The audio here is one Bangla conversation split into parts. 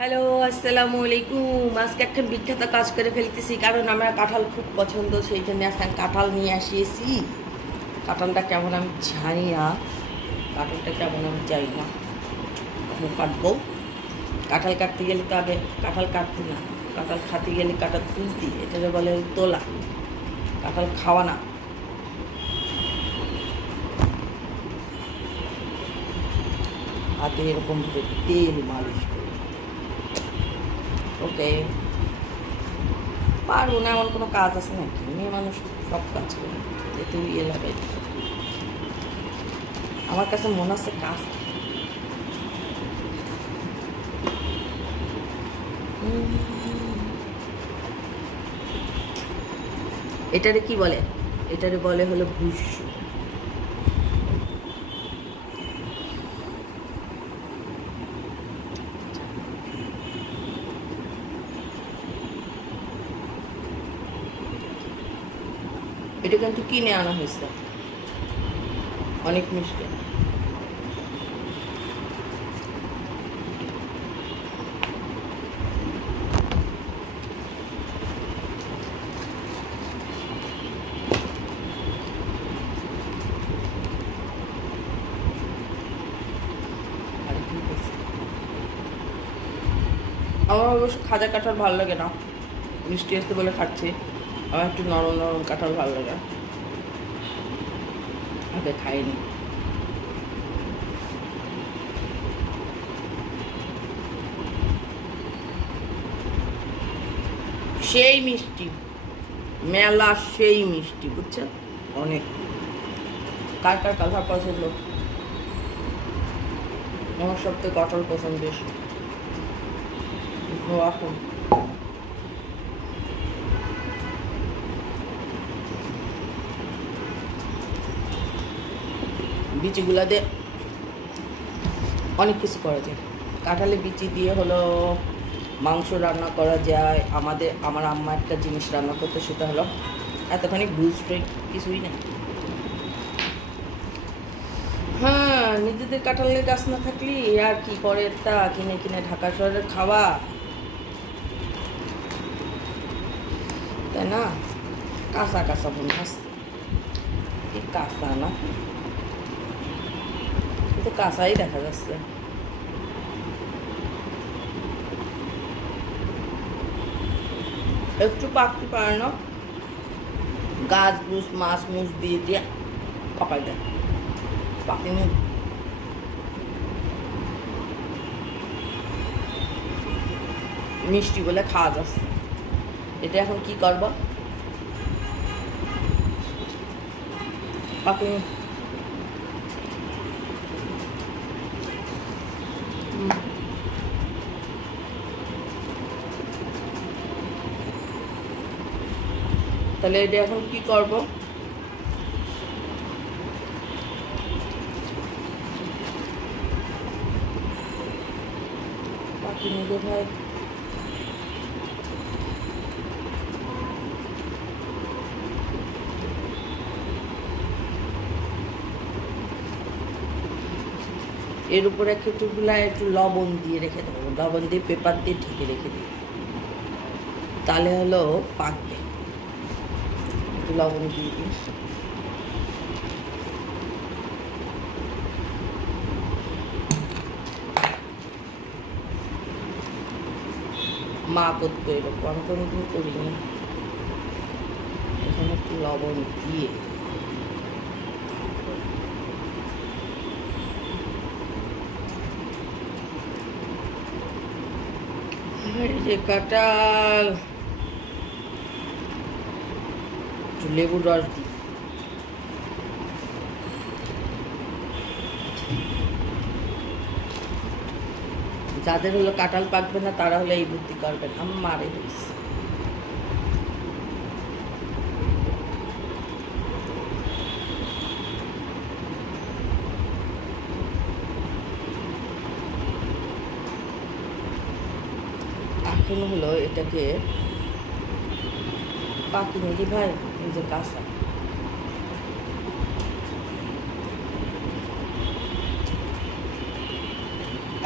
হ্যালো, আসসালামু আলাইকুম। আজকে একটা বিখ্যাত কাজ করে ফেলতেছি, কারণ আমার কাঁঠাল খুব পছন্দ। সেই জন্য আজকে আমি কাঁঠাল নিয়ে আসিয়েছি। কাঁঠালটা কেমন আমি জানি না, কাঁঠালটা কেমন আমি জানি না। এখন কাটবো। কাঁঠাল কাটতে গেলে তো আগে কাঁঠাল কাটতে না, কাঁঠাল খাতে গেলে কাঁঠাল তুলতি, এটাকে বলে তোলা, কাঁঠাল খাওয়া না। হাতে এরকম তেল মালিশ করি। ওকে, পারবো না এমন কোনো কাজ আছে নাকি? মেয়ে মানুষ সব কাজ করে, এতে ইয়ে লাগাই। আমার কাছে মনে হচ্ছে কাজ। এটারে কি বলে? এটারে বলে হলো ভুসু। এটা কিন্তু কিনে আনা হয়েছে, অনেক মিষ্টি। আমার অবশ্য খাজা কাঁঠাল ভালো লাগে না, মিষ্টি আসতে বলে খাচ্ছি। আমার একটু নরম নরম কাঁঠাল ভালো লাগে, আগে খাইনি। সেই মিষ্টি, মেলা সেই মিষ্টি, বুঝছেন? অনেক। কার কার কাঁঠাল পছন্দ? আমার সবথেকে কাঁঠাল পছন্দ বেশি। এখন বিচিগুলা দিয়ে অনেক কিছু করা যায়। কাঁঠালের বিচি দিয়ে হলো মাংস রান্না করা যায়। আমার আম্মা একটা জিনিস রান্না করতো, সেটা হলো এতখানি বুঝবে কিছুই না। হ্যাঁ, নিজেদের কাঁঠালের গাছ না থাকলে আর কি করে, তা কিনে কিনে ঢাকা শহরের খাওয়া, তাই না? কাঁচা কাঁচা মনে হচ্ছে, কাঁচা না, কিন্তু কাঁচাই দেখা যাচ্ছে। একটু পাকতে পারে না, গাছ বুস মাছ মুছ দিয়ে দিয়ে পাকাই দেয়, পাকেনি। মিষ্টি বলে খাওয়া যাচ্ছে। এটা এখন কি করব? পাকেনি। তাহলে এটা এখন কি করব? পাকেনি রে ভাই। এর উপরে একটু লবণ দিয়ে রেখে দেবো, লবণ দিয়ে পেপার দিয়ে ঢেকে রেখে দিই, তাহলে হলো পাকবে। একটু লবণ দিয়ে দিই। মা করতো এরকম, আমি কোনোদিন করিনি। এখানে একটু লবণ দিয়ে যে কাঁঠাল, একটু লেবুর রস দিই। যাদের হলো কাঁঠাল পাকবে না, তারা হলো এই বুদ্ধি করবেন। আমি মারে দিচ্ছি। এখন হলো এটাকে পাকিনি রে ভাই, এই যে কাঁচা।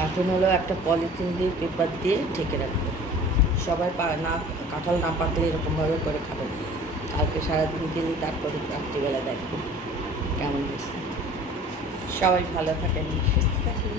এখন হলো একটা পলিথিন দিয়ে পেপার দিয়ে ঢেকে রাখবো। সবাই না কাঁঠাল না পাকলে এরকমভাবে করে খাবেন। কালকে সারাদিন গেলে তারপরে রাত্রিবেলা দেখবো কেমন হয়েছে। সবাই ভালো থাকেন, সুস্থ থাকেন।